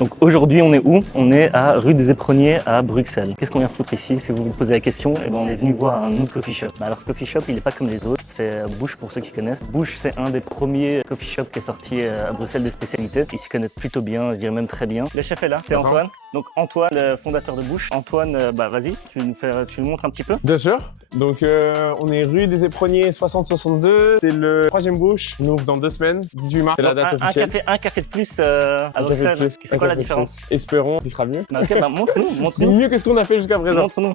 Donc aujourd'hui, on est où? On est à rue des Éperonniers à Bruxelles. Qu'est-ce qu'on vient foutre ici? Si vous vous posez la question, eh ben, on est venu voir un autre coffee shop. Alors ce coffee shop, il n'est pas comme les autres. C'est Bush pour ceux qui connaissent. Bush, c'est un des premiers coffee shops qui est sorti à Bruxelles de spécialité. Ils s'y connaissent plutôt bien, je dirais même très bien. Le chef est là, c'est Antoine. Donc Antoine, le fondateur de Bush. Antoine, vas-y, tu nous montres un petit peu. Bien sûr. Donc on est rue des Éperonniers 60-62. C'est le 3e Bush. On ouvre dans 2 semaines, 18 mars. C'est la date officielle. Un café de plus à Bruxelles. C'est quoi la différence? Espérons qu'il sera mieux. Ok, montre-nous. Mieux que ce qu'on a fait jusqu'à présent. Montre-nous.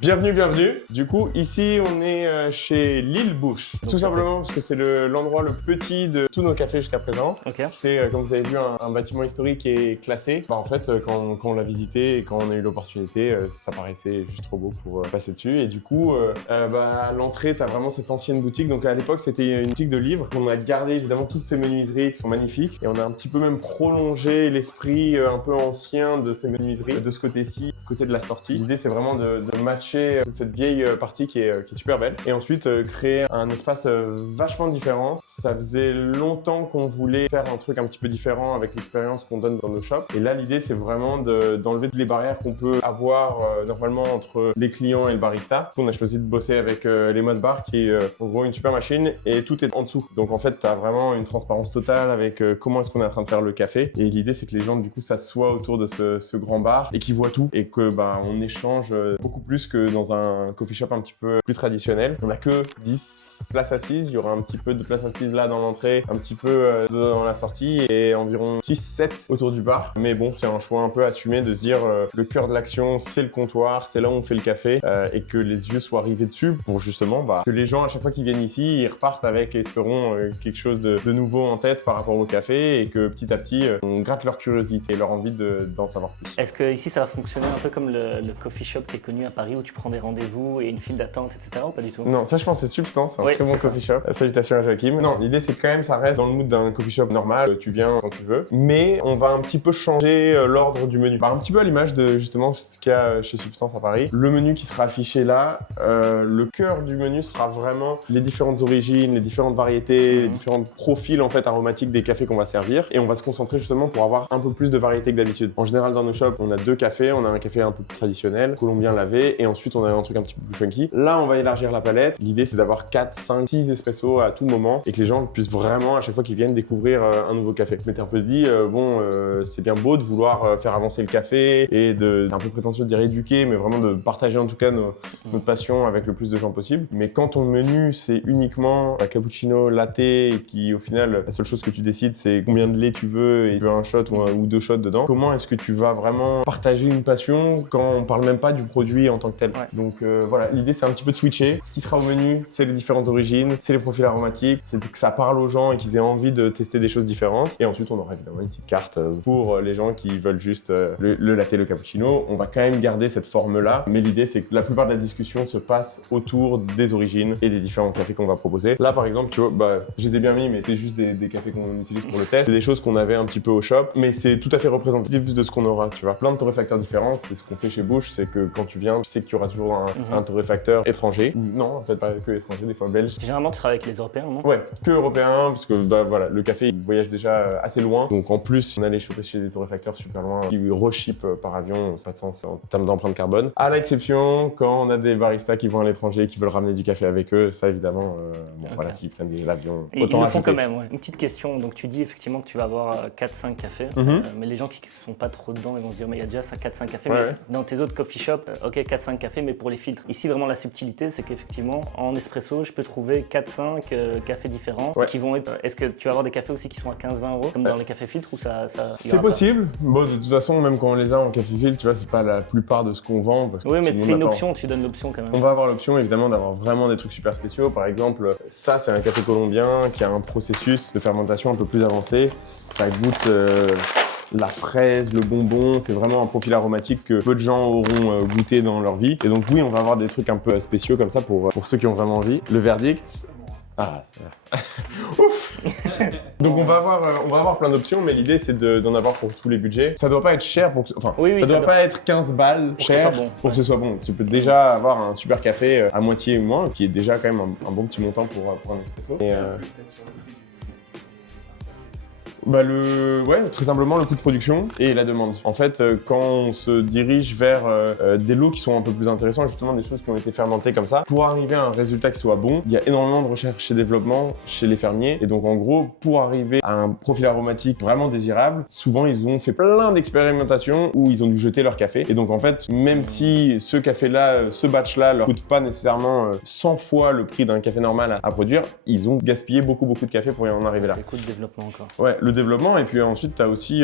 Bienvenue. Du coup, ici, on est chez L'Île Bush. Tout simplement parce que c'est l'endroit le petit de tous nos cafés jusqu'à présent. Okay. C'est, comme vous avez vu, un bâtiment historique qui est classé. En fait, quand on l'a visité et quand on a eu l'opportunité, ça paraissait juste trop beau pour passer dessus. Et du coup, à l'entrée, tu as vraiment cette ancienne boutique. Donc à l'époque, c'était une boutique de livres. On a gardé évidemment toutes ces menuiseries qui sont magnifiques. Et on a un petit peu même prolongé l'esprit un peu ancien de ces menuiseries de ce côté-ci, côté de la sortie. L'idée, c'est vraiment de matcher cette vieille partie qui est super belle et ensuite créer un espace vachement différent. Ça faisait longtemps qu'on voulait faire un truc un petit peu différent avec l'expérience qu'on donne dans nos shops et là l'idée c'est vraiment d'enlever toutes les barrières qu'on peut avoir normalement entre les clients et le barista. On a choisi de bosser avec les Mod Bar qui est en gros une super machine et tout est en dessous. Donc en fait tu as vraiment une transparence totale avec comment est-ce qu'on est en train de faire le café et l'idée c'est que les gens du coup s'assoient autour de ce grand bar et qu'ils voient tout et que on échange beaucoup plus que dans un coffee shop un petit peu plus traditionnel. On n'a que 10 places assises, il y aura un petit peu de places assises là dans l'entrée, un petit peu dans la sortie et environ 6-7 autour du bar. Mais bon, c'est un choix un peu assumé de se dire le cœur de l'action, c'est le comptoir, c'est là où on fait le café et que les yeux soient rivés dessus pour justement que les gens à chaque fois qu'ils viennent ici, ils repartent avec, espérons, quelque chose de nouveau en tête par rapport au café et que petit à petit, on gratte leur curiosité et leur envie d'en savoir plus. Est-ce que ici ça va fonctionner un peu comme le coffee shop qui est connu à Paris où tu prends des rendez-vous et une file d'attente, etc. ou pas du tout? Non, ça je pense c'est Substance, un très bon coffee shop. Salutations à Joachim. Non, l'idée c'est quand même ça reste dans le mood d'un coffee shop normal, tu viens quand tu veux, mais on va un petit peu changer l'ordre du menu. Un petit peu à l'image de justement ce qu'il y a chez Substance à Paris. Le menu qui sera affiché là, le cœur du menu sera vraiment les différentes origines, les différentes variétés, les différents profils en fait aromatiques des cafés qu'on va servir et on va se concentrer justement pour avoir un peu plus de variété que d'habitude. En général dans nos shops, on a 2 cafés, on a un café un peu plus traditionnel, colombien lavé et ensuite on a un truc un petit peu plus funky. Là, on va élargir la palette. L'idée, c'est d'avoir 4, 5, 6 espressos à tout moment et que les gens puissent vraiment, à chaque fois qu'ils viennent, découvrir un nouveau café. Je m'étais un peu dit, c'est bien beau de vouloir faire avancer le café et c'est un peu prétentieux de dire éduquer, mais vraiment de partager en tout cas notre passion avec le plus de gens possible. Mais quand ton menu, c'est uniquement un cappuccino, latte et qui, au final, la seule chose que tu décides, c'est combien de lait tu veux et tu veux un shot ou 2 shots dedans, comment est-ce que tu vas vraiment partager une passion quand on parle même pas du produit en tant que tel? Donc voilà, l'idée c'est un petit peu de switcher. Ce qui sera au menu, c'est les différentes origines, c'est les profils aromatiques, c'est que ça parle aux gens et qu'ils aient envie de tester des choses différentes. Et ensuite, on aura évidemment une petite carte pour les gens qui veulent juste le latte, le cappuccino. On va quand même garder cette forme-là, mais l'idée c'est que la plupart de la discussion se passe autour des origines et des différents cafés qu'on va proposer. Là, par exemple, tu vois, je les ai bien mis, mais c'est juste des cafés qu'on utilise pour le test. C'est des choses qu'on avait un petit peu au shop, mais c'est tout à fait représentatif de ce qu'on aura, tu vois. Plein de torréfacteurs différents. C'est ce qu'on fait chez Bush, c'est que quand tu viens, tu sais qu'il y aura toujours un torréfacteur étranger. Non, en fait, pas que étranger, des fois belge. Généralement, tu travailles avec les Européens, non? Ouais, que européens, parce que voilà, le café il voyage déjà assez loin. Donc en plus, on allait choper chez des torréfacteurs super loin qui reship par avion, ça a de sens en termes d'empreinte carbone. À l'exception, quand on a des baristas qui vont à l'étranger, qui veulent ramener du café avec eux, ça évidemment, voilà, s'ils prennent l'avion, autant ils le font quand même, ouais. Une petite question, donc tu dis effectivement que tu vas avoir 4-5 cafés, mais les gens qui ne sont pas trop dedans, ils vont se dire, mais il y a déjà 4-5 cafés, mais dans tes autres coffee shops, ok, 4-5 cafés, mais pour les filtres. Ici, vraiment, la subtilité, c'est qu'effectivement, en espresso, je peux trouver 4-5 cafés différents qui vont être... Est-ce que tu vas avoir des cafés aussi qui sont à 15-20 euros, comme dans les cafés filtres, ou ça c'est possible. Bon, de toute façon, même quand on les a en café filtre, tu vois, c'est pas la plupart de ce qu'on vend. Parce que oui, mais c'est une option, tu donnes l'option quand même. On va avoir l'option, évidemment, d'avoir vraiment des trucs super spéciaux. Par exemple, ça, c'est un café colombien qui a un processus de fermentation un peu plus avancé. Ça goûte... la fraise, le bonbon, c'est vraiment un profil aromatique que peu de gens auront goûté dans leur vie. Et donc oui, on va avoir des trucs un peu spéciaux comme ça pour ceux qui ont vraiment envie. Le verdict... Ah, ouf. Donc on va avoir plein d'options, mais l'idée c'est d'en avoir pour tous les budgets. Ça doit pas être cher pour que, enfin, ça doit pas être 15 balles cher pour que ce soit bon. Tu peux déjà avoir un super café à moitié ou moins, qui est déjà quand même un bon petit montant pour un espresso. Ouais, très simplement le coût de production et la demande. En fait, quand on se dirige vers des lots qui sont un peu plus intéressants, justement des choses qui ont été fermentées comme ça, pour arriver à un résultat qui soit bon, il y a énormément de recherche et développement chez les fermiers. Et donc en gros, pour arriver à un profil aromatique vraiment désirable, souvent ils ont fait plein d'expérimentations où ils ont dû jeter leur café. Et donc en fait, même si ce café-là, ce batch-là leur coûte pas nécessairement 100 fois le prix d'un café normal à produire, ils ont gaspillé beaucoup de café pour y en arriver là. C'est le coût de développement encore. Ouais, le développement, et puis ensuite tu as aussi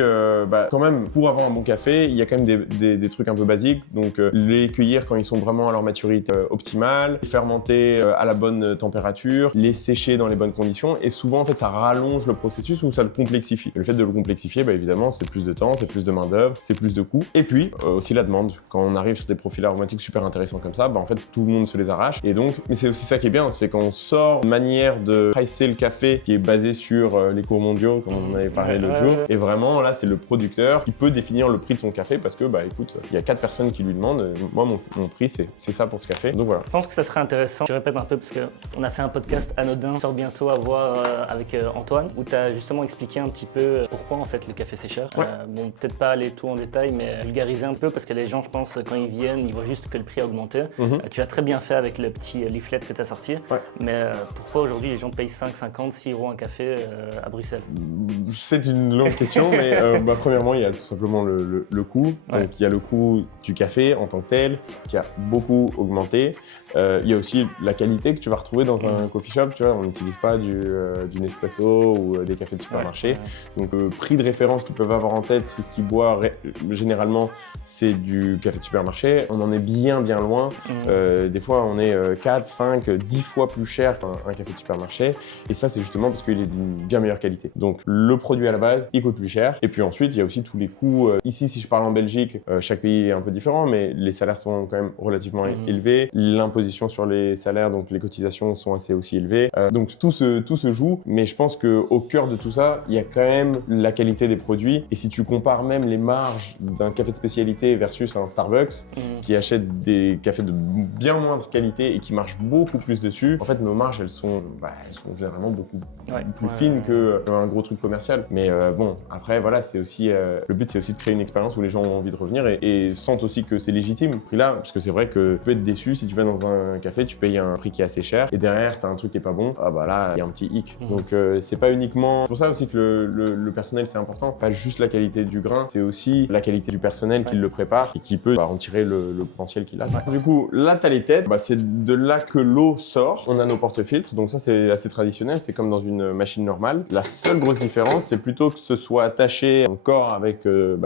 quand même, pour avoir un bon café, il y a quand même des trucs un peu basiques. Donc les cueillir quand ils sont vraiment à leur maturité optimale, les fermenter à la bonne température, les sécher dans les bonnes conditions, et souvent en fait ça rallonge le processus ou ça le complexifie. Et le fait de le complexifier, évidemment c'est plus de temps, c'est plus de main d'œuvre, c'est plus de coûts. Et puis aussi la demande. Quand on arrive sur des profils aromatiques super intéressants comme ça, en fait tout le monde se les arrache. Et donc, mais c'est aussi ça qui est bien, c'est qu'on sort une manière de pricer le café qui est basée sur les cours mondiaux, comme on en avait parlé l'autre jour. Et vraiment, là, c'est le producteur qui peut définir le prix de son café parce que, écoute, il y a 4 personnes qui lui demandent. Moi, mon prix, c'est ça pour ce café. Donc voilà. Je pense que ça serait intéressant. Je répète un peu parce qu'on a fait un podcast anodin, sort bientôt à voir avec Antoine, où tu as justement expliqué un petit peu pourquoi en fait le café c'est cher. Ouais. Bon, peut-être pas aller tout en détail, mais vulgariser un peu parce que les gens, je pense, quand ils viennent, ils voient juste que le prix a augmenté. Tu as très bien fait avec le petit leaflet que tu as sorti. Ouais. Mais pourquoi aujourd'hui les gens payent 5, 50, 6 euros un café à Bruxelles? C'est une longue question, mais premièrement, il y a tout simplement le coût. Ouais. Donc, il y a le coût du café en tant que tel, qui a beaucoup augmenté. Il y a aussi la qualité que tu vas retrouver dans un coffee shop. Tu vois, on n'utilise pas du Nespresso ou des cafés de supermarché. Ouais. Donc, prix de référence qu'ils peuvent avoir en tête, c'est ce qu'ils boivent généralement, c'est du café de supermarché. On en est bien loin. Des fois, on est 4, 5, 10 fois plus cher qu'un café de supermarché. Et ça, c'est justement parce qu'il est d'une bien meilleure qualité. Donc, le produit à la base, il coûte plus cher. Et puis ensuite, il y a aussi tous les coûts. Ici, si je parle en Belgique, chaque pays est un peu différent, mais les salaires sont quand même relativement élevés. L'imposition sur les salaires, donc les cotisations sont assez aussi élevées. Donc, tout se joue. Mais je pense qu'au cœur de tout ça, il y a quand même la qualité des produits. Et si tu compares même les marges d'un café de spécialité versus un Starbucks qui achète des cafés de bien moindre qualité et qui marche beaucoup plus dessus, en fait, nos marges, elles sont généralement beaucoup plus fines qu'un gros truc commercial. Mais bon, après, voilà, c'est aussi le but, c'est aussi de créer une expérience où les gens ont envie de revenir et sentent aussi que c'est légitime, ce prix-là, parce que c'est vrai que tu peux être déçu si tu vas dans un café, tu payes un prix qui est assez cher et derrière, tu as un truc qui est pas bon, là, il y a un petit hic. Donc, c'est pas uniquement... C'est pour ça aussi que le personnel, c'est important. Pas juste la qualité du grain, c'est aussi la qualité du personnel qui le prépare et qui peut en tirer le potentiel qu'il a. Du coup, là, tu as les têtes, c'est de là que l'eau sort. On a nos porte-filtres, donc ça, c'est assez traditionnel, c'est comme dans une machine normale. La seule grosse différence, c'est plutôt que ce soit attaché encore avec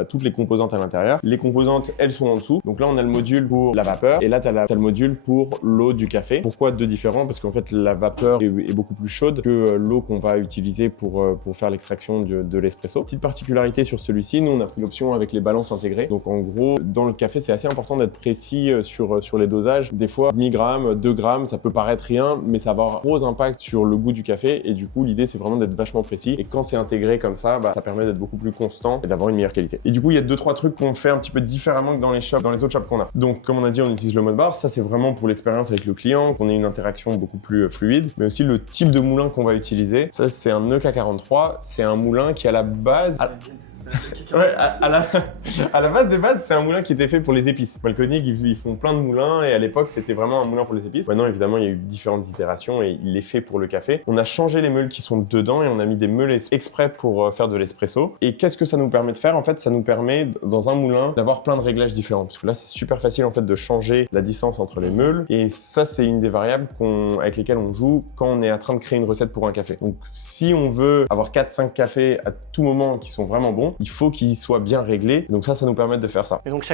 toutes les composantes à l'intérieur. Les composantes, elles sont en dessous. Donc là, on a le module pour la vapeur et là, tu as le module pour l'eau du café. Pourquoi deux différents? Parce qu'en fait, la vapeur est beaucoup plus chaude que l'eau qu'on va utiliser pour faire l'extraction de l'espresso. Petite particularité sur celui-ci, nous, on a pris l'option avec les balances intégrées. Donc en gros, dans le café, c'est assez important d'être précis sur les dosages. Des fois, 1000 grammes, 2 grammes, ça peut paraître rien, mais ça va avoir un gros impact sur le goût du café. Et du coup, l'idée, c'est vraiment d'être vachement précis. Et quand c'est intégré comme ça, ça permet d'être beaucoup plus constant et d'avoir une meilleure qualité. Et du coup, il y a 2-3 trucs qu'on fait un petit peu différemment que dans les autres shops qu'on a. Donc, comme on a dit, on utilise le mode bar. Ça, c'est vraiment pour l'expérience avec le client, qu'on ait une interaction beaucoup plus fluide. Mais aussi le type de moulin qu'on va utiliser. Ça, c'est un EK43. C'est un moulin qui, à la base... à la base des bases, c'est un moulin qui était fait pour les épices. Malconic, ils font plein de moulins et à l'époque, c'était vraiment un moulin pour les épices. Maintenant, évidemment, il y a eu différentes itérations et il est fait pour le café. On a changé les meules qui sont dedans et on a mis des meules exprès pour faire de l'espresso. Et qu'est-ce que ça nous permet de faire? En fait, ça nous permet, dans un moulin, d'avoir plein de réglages différents. Parce que là, c'est super facile en fait de changer la distance entre les meules. Et ça, c'est une des variables avec lesquelles on joue quand on est en train de créer une recette pour un café. Donc, si on veut avoir 4-5 cafés à tout moment qui sont vraiment bons, il faut qu'ils soient bien réglés. Donc ça nous permet de faire ça. Et donc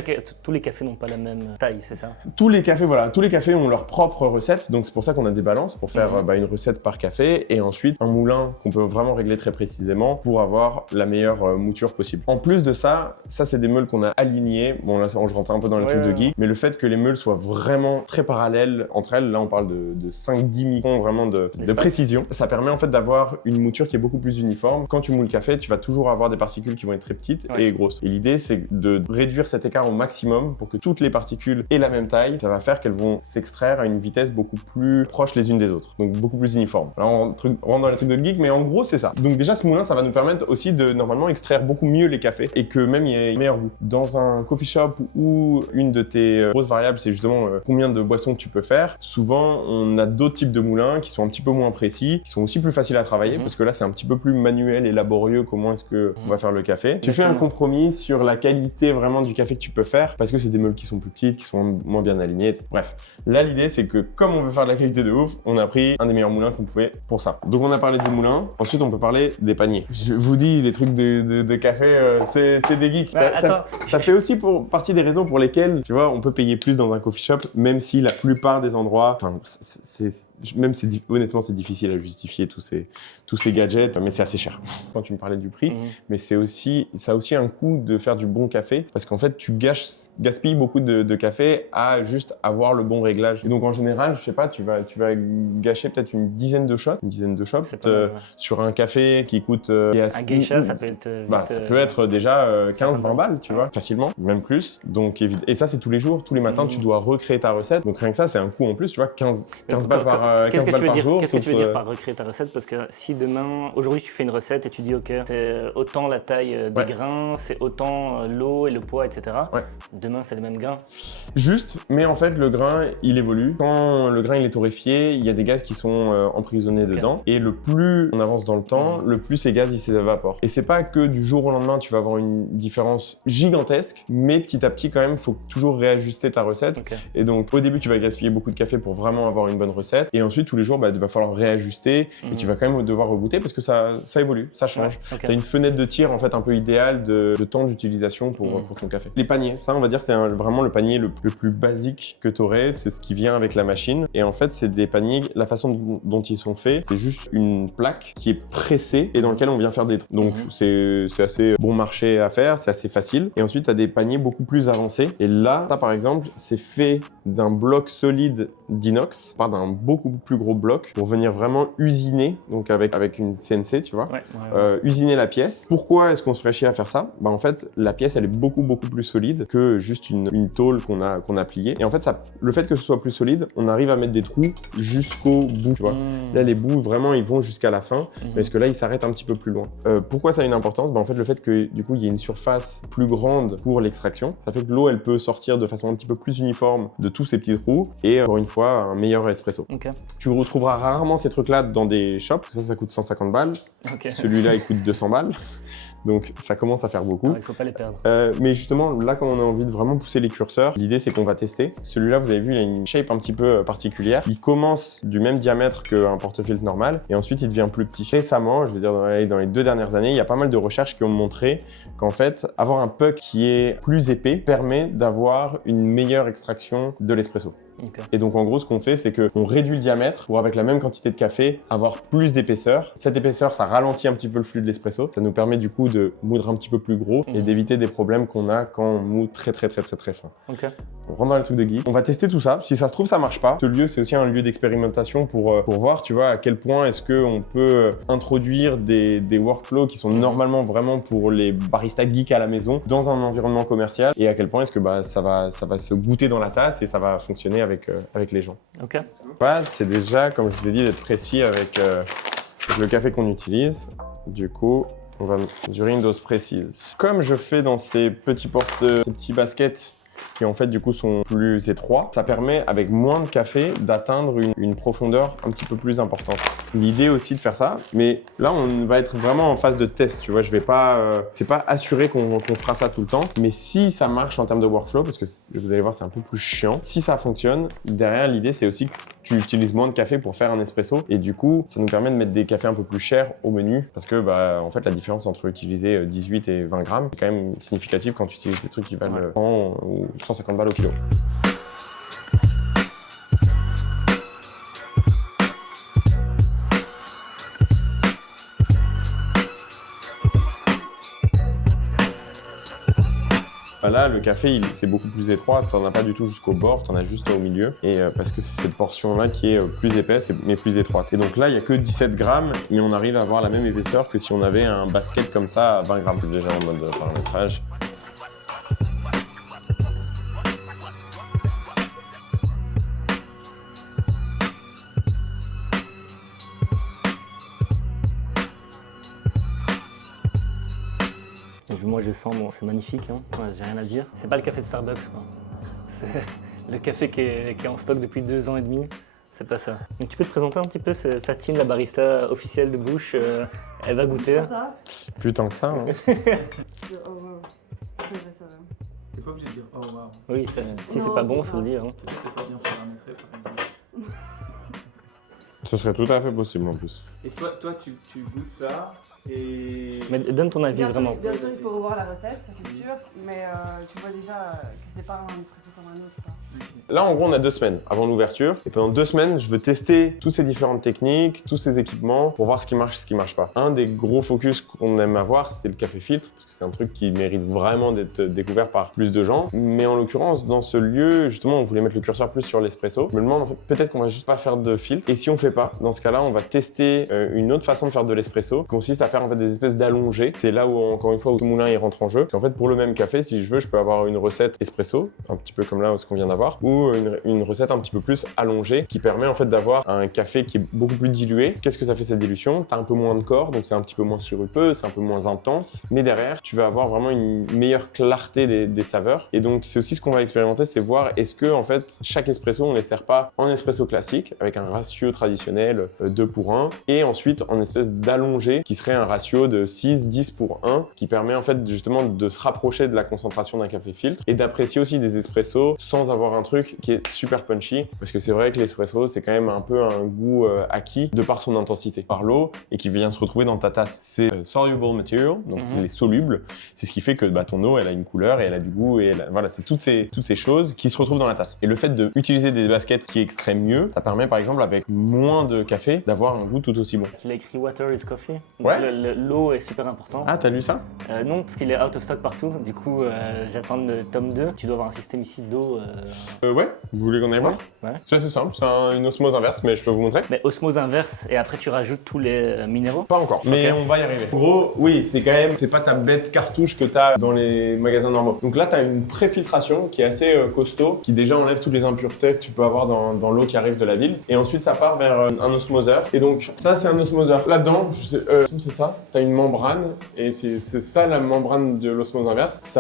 tous les cafés n'ont pas la même taille, c'est ça? Tous les cafés ont leur propre recette. Donc c'est pour ça qu'on a des balances pour faire une recette par café et ensuite un moulin qu'on peut vraiment régler très précisément pour avoir la meilleure mouture possible. En plus de ça c'est des meules qu'on a alignées. Bon là, je rentre un peu dans les trucs de geek, mais le fait que les meules soient vraiment très parallèles entre elles, là on parle de 5-10 microns vraiment de précision. Ça permet en fait d'avoir une mouture qui est beaucoup plus uniforme. Quand tu moules le café, tu vas toujours avoir des particules qui qui vont être très petites et grosses. Et l'idée, c'est de réduire cet écart au maximum pour que toutes les particules aient la même taille. Ça va faire qu'elles vont s'extraire à une vitesse beaucoup plus proche les unes des autres, donc beaucoup plus uniforme. Là, on rentre dans les trucs de geek, mais en gros, c'est ça. Donc déjà, ce moulin, ça va nous permettre aussi de normalement extraire beaucoup mieux les cafés et que même il y ait meilleur goût. Dans un coffee shop où une de tes grosses variables, c'est justement combien de boissons tu peux faire, souvent, on a d'autres types de moulins qui sont un petit peu moins précis, qui sont aussi plus faciles à travailler parce que là, c'est un petit peu plus manuel et laborieux comment est-ce qu'on va faire le café. Tu fais un compromis sur la qualité vraiment du café que tu peux faire parce que c'est des meules qui sont plus petites, qui sont moins bien alignées. Bref, là, l'idée, c'est que comme on veut faire de la qualité de ouf, on a pris un des meilleurs moulins qu'on pouvait pour ça. Donc, on a parlé du moulin. Ensuite, on peut parler des paniers. Je vous dis, les trucs de café, c'est des geeks. Ça fait aussi partie des raisons pour lesquelles, tu vois, on peut payer plus dans un coffee shop, même si la plupart des endroits, honnêtement, c'est difficile à justifier tous ces gadgets, mais c'est assez cher. Quand tu me parlais du prix, mais ça a aussi un coût de faire du bon café, parce qu'en fait, tu gaspilles beaucoup de café à juste avoir le bon réglage. Et donc, en général, je sais pas, tu vas gâcher peut-être une dizaine de shots sur un café qui coûte... un geisha, ça peut être... ça peut être déjà 15-20 balles, tu vois, facilement, même plus. Donc, et ça, c'est tous les jours, tous les matins, tu dois recréer ta recette. Donc, rien que ça, c'est un coût en plus, tu vois, 15 balles par jour. Qu'est-ce que tu veux dire par recréer ta recette? Parce que si demain, aujourd'hui, tu fais une recette et tu dis, OK, c'est autant la taille des grains, c'est autant l'eau et le poids, etc. Demain, c'est le même grain. Juste, mais en fait, le grain, il évolue. Quand le grain il est torréfié, il y a des gaz qui sont emprisonnés dedans. Et le plus on avance dans le temps, le plus ces gaz ils s'évaporent. Et c'est pas que du jour au lendemain, tu vas avoir une différence gigantesque, mais petit à petit, quand même, il faut toujours réajuster ta recette. Et donc, au début, tu vas gaspiller beaucoup de café pour vraiment avoir une bonne recette. Et ensuite, tous les jours, il va falloir réajuster et tu vas quand même devoir rebooter parce que ça évolue, ça change. Tu as une fenêtre de tir en fait un peu idéale de temps d'utilisation pour ton café. Les paniers, ça on va dire c'est vraiment le panier le plus basique que tu aurais, c'est ce qui vient avec la machine. Et en fait, c'est des paniers, la façon dont ils sont faits, c'est juste une plaque qui est pressée et dans laquelle on vient faire des trous. Donc c'est assez bon marché à faire, c'est assez facile. Et ensuite, tu as des paniers beaucoup plus avancés. Et là, ça par exemple, c'est fait d'un bloc solide d'inox, pas d'un beaucoup plus gros bloc, pour venir vraiment usiner, donc avec une CNC, tu vois, usiner la pièce. Pourquoi est-ce qu'on se ferait chier à faire ça? En fait, la pièce, elle est beaucoup plus solide que juste une tôle qu'on a pliée. Et en fait, le fait que ce soit plus solide, on arrive à mettre des trous jusqu'au bout, tu vois. Là, les bouts, vraiment, ils vont jusqu'à la fin, parce que là, ils s'arrêtent un petit peu plus loin. Pourquoi ça a une importance? En fait, le fait que, du coup, il y ait une surface plus grande pour l'extraction, ça fait que l'eau, elle peut sortir de façon un petit peu plus uniforme de tous ces petits trous, et encore une fois, un meilleur espresso. Tu retrouveras rarement ces trucs-là dans des shops, ça coûte 150 balles. Celui-là, il coûte 200 balles. Donc ça commence à faire beaucoup. Il ne faut pas les perdre. Mais justement, là, quand on a envie de vraiment pousser les curseurs, l'idée c'est qu'on va tester. Celui-là, vous avez vu, il a une shape un petit peu particulière. Il commence du même diamètre qu'un porte-filtre normal et ensuite il devient plus petit. Récemment, je veux dire dans les 2 dernières années, il y a pas mal de recherches qui ont montré qu'en fait, avoir un puck qui est plus épais permet d'avoir une meilleure extraction de l'espresso. Et donc en gros, ce qu'on fait, c'est qu'on réduit le diamètre pour, avec la même quantité de café, avoir plus d'épaisseur. Cette épaisseur, ça ralentit un petit peu le flux de l'espresso. Ça nous permet du coup de moudre un petit peu plus gros et d'éviter des problèmes qu'on a quand on moude très fin. On rentre dans les trucs de geek. On va tester tout ça. Si ça se trouve, ça marche pas. Ce lieu, c'est aussi un lieu d'expérimentation pour voir, tu vois, à quel point est-ce qu'on peut introduire des workflows qui sont normalement vraiment pour les baristas geeks à la maison dans un environnement commercial et à quel point est-ce que ça va se goûter dans la tasse et ça va fonctionner avec les gens. C'est déjà, comme je vous ai dit, d'être précis avec le café qu'on utilise. Du coup, on va mesurer une dose précise. Comme je fais dans ces petits baskets qui en fait du coup sont plus étroits, ça permet avec moins de café d'atteindre une profondeur un petit peu plus importante. L'idée aussi de faire ça, mais là on va être vraiment en phase de test, tu vois, je vais pas, c'est pas assuré qu'on fera ça tout le temps, mais si ça marche en termes de workflow, parce que vous allez voir c'est un peu plus chiant, si ça fonctionne, derrière l'idée c'est aussi que tu utilises moins de café pour faire un espresso et du coup ça nous permet de mettre des cafés un peu plus chers au menu parce que en fait la différence entre utiliser 18 et 20 grammes est quand même significative quand tu utilises des trucs qui valent 100 ou 150 balles au kilo. Là, le café, c'est beaucoup plus étroit. T'en as pas du tout jusqu'au bord, t'en as juste au milieu. Et parce que c'est cette portion-là qui est plus épaisse mais plus étroite. Et donc là, il y a que 17 grammes, mais on arrive à avoir la même épaisseur que si on avait un basket comme ça à 20 grammes. Déjà en mode paramétrage. Moi je sens, bon, c'est magnifique, hein. Ouais, j'ai rien à dire. C'est pas le café de Starbucks, quoi. C'est le café qui est en stock depuis 2 ans et demi. C'est pas ça. Donc tu peux te présenter un petit peu, c'est Fatine, la barista officielle de Bush. Elle va goûter. Ça. Plus tant que ça. Hein. Oh wow. C'est vrai, ça va. T'es pas obligé de dire oh wow. Oui, si c'est pas bon, faut le dire. Hein. Peut-être c'est pas bien paramétré par exemple. Ce serait tout à fait possible en plus. Et toi tu goûtes ça et... Mais donne ton avis Bien vraiment. sûr, bien sûr, il faut revoir la recette, ça c'est sûr, mais tu vois déjà que c'est pas un espresso comme un autre, quoi. Là, en gros, on a 2 semaines avant l'ouverture. Et pendant 2 semaines, je veux tester toutes ces différentes techniques, tous ces équipements pour voir ce qui marche pas. Un des gros focus qu'on aime avoir, c'est le café filtre, parce que c'est un truc qui mérite vraiment d'être découvert par plus de gens. Mais en l'occurrence, dans ce lieu, justement, on voulait mettre le curseur plus sur l'espresso. Je me demande, en fait, peut-être qu'on va juste pas faire de filtre. Et si on fait pas, dans ce cas-là, on va tester une autre façon de faire de l'espresso, qui consiste à faire en fait des espèces d'allongés. C'est là où, encore une fois, où tout moulin il rentre en jeu. En fait, pour le même café, si je veux, je peux avoir une recette espresso, un petit peu comme là ce qu'on vient d'avoir, ou une recette un petit peu plus allongée qui permet en fait d'avoir un café qui est beaucoup plus dilué. Qu'est-ce que ça fait cette dilution? T'as un peu moins de corps, donc c'est un petit peu moins sirupeux, c'est un peu moins intense, mais derrière tu vas avoir vraiment une meilleure clarté des saveurs. Et donc c'est aussi ce qu'on va expérimenter, c'est voir est-ce que en fait chaque espresso on ne les sert pas en espresso classique avec un ratio traditionnel 2 pour 1 et ensuite en espèce d'allongé qui serait un ratio de 6-10 pour 1 qui permet en fait justement de se rapprocher de la concentration d'un café filtre et d'apprécier aussi des espressos sans avoir un truc qui est super punchy, parce que c'est vrai que l'espresso c'est quand même un peu un goût acquis de par son intensité, par l'eau, et qui vient se retrouver dans ta tasse. C'est soluble material, donc les solubles, c'est ce qui fait que ton eau elle a une couleur et elle a du goût et voilà, c'est toutes ces choses qui se retrouvent dans la tasse. Et le fait d'utiliser des baskets qui extraient mieux, ça permet par exemple avec moins de café d'avoir un goût tout aussi bon. Il a écrit water is coffee. Donc Ouais. l'eau est super important. Ah, t'as lu ça? Non, parce qu'il est out of stock partout. Du coup, j'attends le tome 2. Tu dois avoir un système ici d'eau. Ouais, vous voulez qu'on aille voir? Ouais. C'est assez simple, c'est une osmose inverse, mais je peux vous montrer. Mais osmose inverse et après tu rajoutes tous les minéraux. Pas encore, mais on va y arriver. En gros, oui, c'est pas ta bête cartouche que t'as dans les magasins normaux. Donc là, t'as une préfiltration qui est assez costaud, qui déjà enlève toutes les impuretés que tu peux avoir dans l'eau qui arrive de la ville. Et ensuite, ça part vers un osmoseur. Et donc, ça, c'est un osmoseur. Là-dedans, c'est ça, t'as une membrane, et c'est ça la membrane de l'osmose inverse.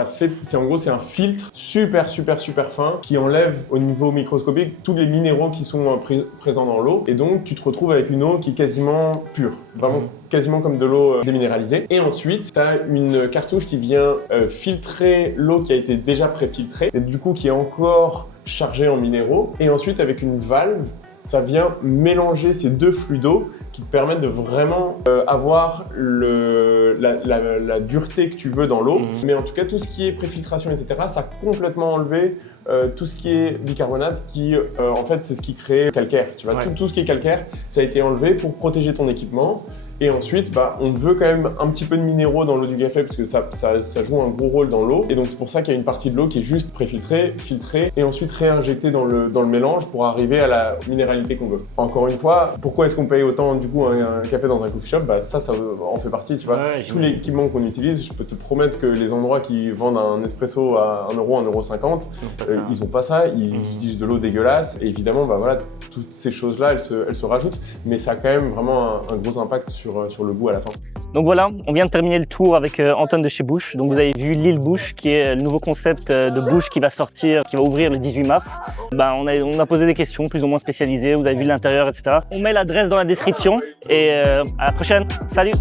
En gros, c'est un filtre super fin qui enlève au niveau microscopique tous les minéraux qui sont présents dans l'eau. Et donc, tu te retrouves avec une eau qui est quasiment pure. Vraiment quasiment comme de l'eau déminéralisée. Et ensuite, tu as une cartouche qui vient filtrer l'eau qui a été déjà préfiltrée et du coup qui est encore chargée en minéraux. Et ensuite, avec une valve, ça vient mélanger ces 2 flux d'eau qui te permettent de vraiment avoir la dureté que tu veux dans l'eau. Mais en tout cas, tout ce qui est préfiltration, etc., ça a complètement enlevé tout ce qui est bicarbonate qui, en fait, c'est ce qui crée calcaire. Tu vois, tout ce qui est calcaire, ça a été enlevé pour protéger ton équipement. Et ensuite, on veut quand même un petit peu de minéraux dans l'eau du café parce que ça joue un gros rôle dans l'eau. Et donc, c'est pour ça qu'il y a une partie de l'eau qui est juste préfiltrée, filtrée et ensuite réinjectée dans le mélange pour arriver à la minéralité qu'on veut. Encore une fois, pourquoi est-ce qu'on paye autant du coup un café dans un coffee shop? Ça en fait partie, tu vois. Ouais, tous les équipements qu'on utilise, je peux te promettre que les endroits qui vendent un espresso à 1 euro, 1,50 €, ils ont pas ça, ils utilisent de l'eau dégueulasse. Et évidemment, voilà, toutes ces choses-là, elles se rajoutent, mais ça a quand même vraiment un gros impact sur le goût à la fin. Donc voilà, on vient de terminer le tour avec Antoine de chez Bush. Donc vous avez vu l'île Bush, qui est le nouveau concept de Bush qui va sortir, qui va ouvrir le 18 mars. On a posé des questions plus ou moins spécialisées, vous avez vu l'intérieur, etc. On met l'adresse dans la description et à la prochaine. Salut!